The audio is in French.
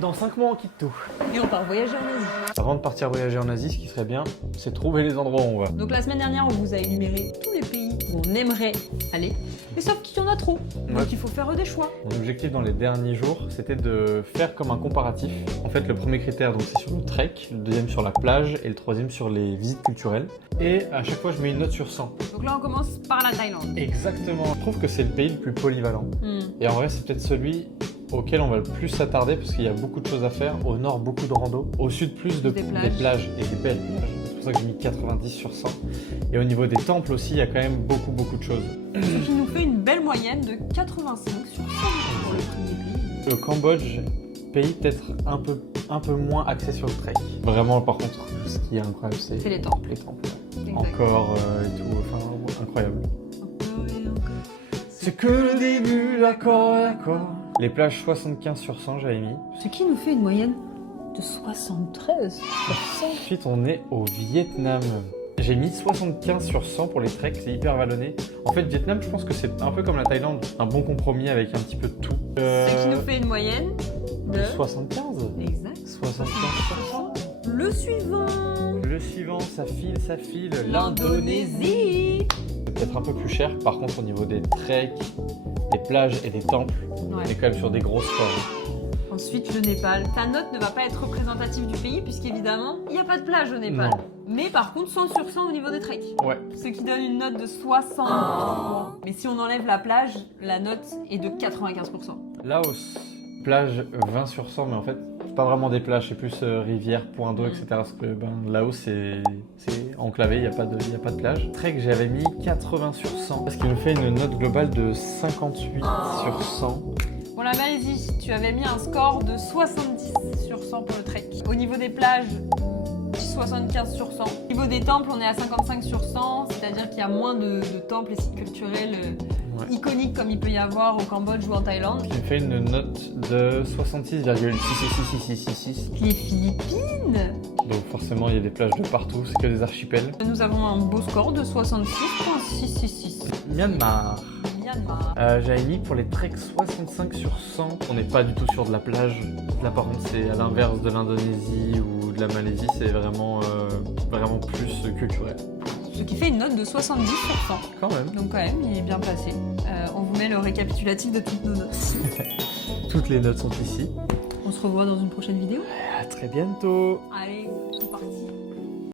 Dans 5 mois, on quitte tout. Et on part voyager en Asie. Avant de partir voyager en Asie, ce qui serait bien, c'est trouver les endroits où on va. Donc la semaine dernière, on vous a énuméré tous les pays où on aimerait aller. Mais sauf qu'il y en a trop. Donc il faut faire des choix. Mon objectif dans les derniers jours, c'était de faire comme un comparatif. En fait, le premier critère, donc, c'est sur le trek, le deuxième sur la plage et le troisième sur les visites culturelles. Et à chaque fois, je mets une note sur 100. Donc là, on commence par la Thaïlande. Exactement. Je trouve que c'est le pays le plus polyvalent. Et en vrai, c'est peut-être celui auquel on va le plus s'attarder parce qu'il y a beaucoup de choses à faire. Au nord, beaucoup de rando. Au sud, plus de Des des plages et des belles plages. C'est pour ça que j'ai mis 90 sur 100. Et au niveau des temples aussi, il y a quand même beaucoup de choses. Ce qui nous fait une belle moyenne de 85 sur 100 pour le premier pays. Le Cambodge, pays peut-être un peu moins axé sur le trek. Vraiment, par contre, ce qui est incroyable, c'est les temples. Les temples. Exact. Encore et tout, enfin, incroyable. Encore et encore. C'est que le début, d'accord. Les plages 75 sur 100, j'avais mis. Ce qui nous fait une moyenne de 73 sur 100. Ensuite, on est au Vietnam. J'ai mis 75 sur 100 pour les treks, c'est hyper vallonné. En fait, Vietnam, je pense que c'est un peu comme la Thaïlande, un bon compromis avec un petit peu de tout. Ce qui nous fait une moyenne de 75. Exact. 75 sur 100. Le suivant. Le suivant, ça file. L'Indonésie. C'est peut-être un peu plus cher, par contre, au niveau des treks, des plages et des temples, on est quand même sur des gros scores. Ensuite, le Népal. Ta note ne va pas être représentative du pays puisqu'évidemment, il n'y a pas de plage au Népal. Non. Mais par contre, 100 sur 100 au niveau des treks. Ouais. Ce qui donne une note de 63. Mais si on enlève la plage, la note est de 95%. Laos, plage 20 sur 100, mais en fait, c'est pas vraiment des plages, c'est plus rivière, point d'eau, etc. Parce que Laos, c'est enclavé, il n'y a pas de plage. Trek, j'avais mis 80 sur 100, parce qu'il nous fait une note globale de 58 sur 100. Pour la Malaisie, tu avais mis un score de 70 sur 100 pour le trek. Au niveau des plages, 75 sur 100. Au niveau des temples, on est à 55 sur 100, c'est-à-dire qu'il y a moins de temples et sites culturels iconiques comme il peut y avoir au Cambodge ou en Thaïlande. Qui me fait une note de 66,66666. Les Philippines. Donc forcément, il y a des plages de partout, c'est que des archipels. Nous avons un beau score de 66,666. Myanmar. Myanmar. J'avais mis pour les treks 65 sur 100. On n'est pas du tout sur de la plage. Là par contre c'est à l'inverse de l'Indonésie ou de la Malaisie, c'est vraiment plus culturel. Ce qui fait une note de 70 sur 100. Quand même. Donc quand même, il est bien placé. On vous met le récapitulatif de toutes nos notes. Toutes les notes sont ici. On se revoit dans une prochaine vidéo. À très bientôt. Allez.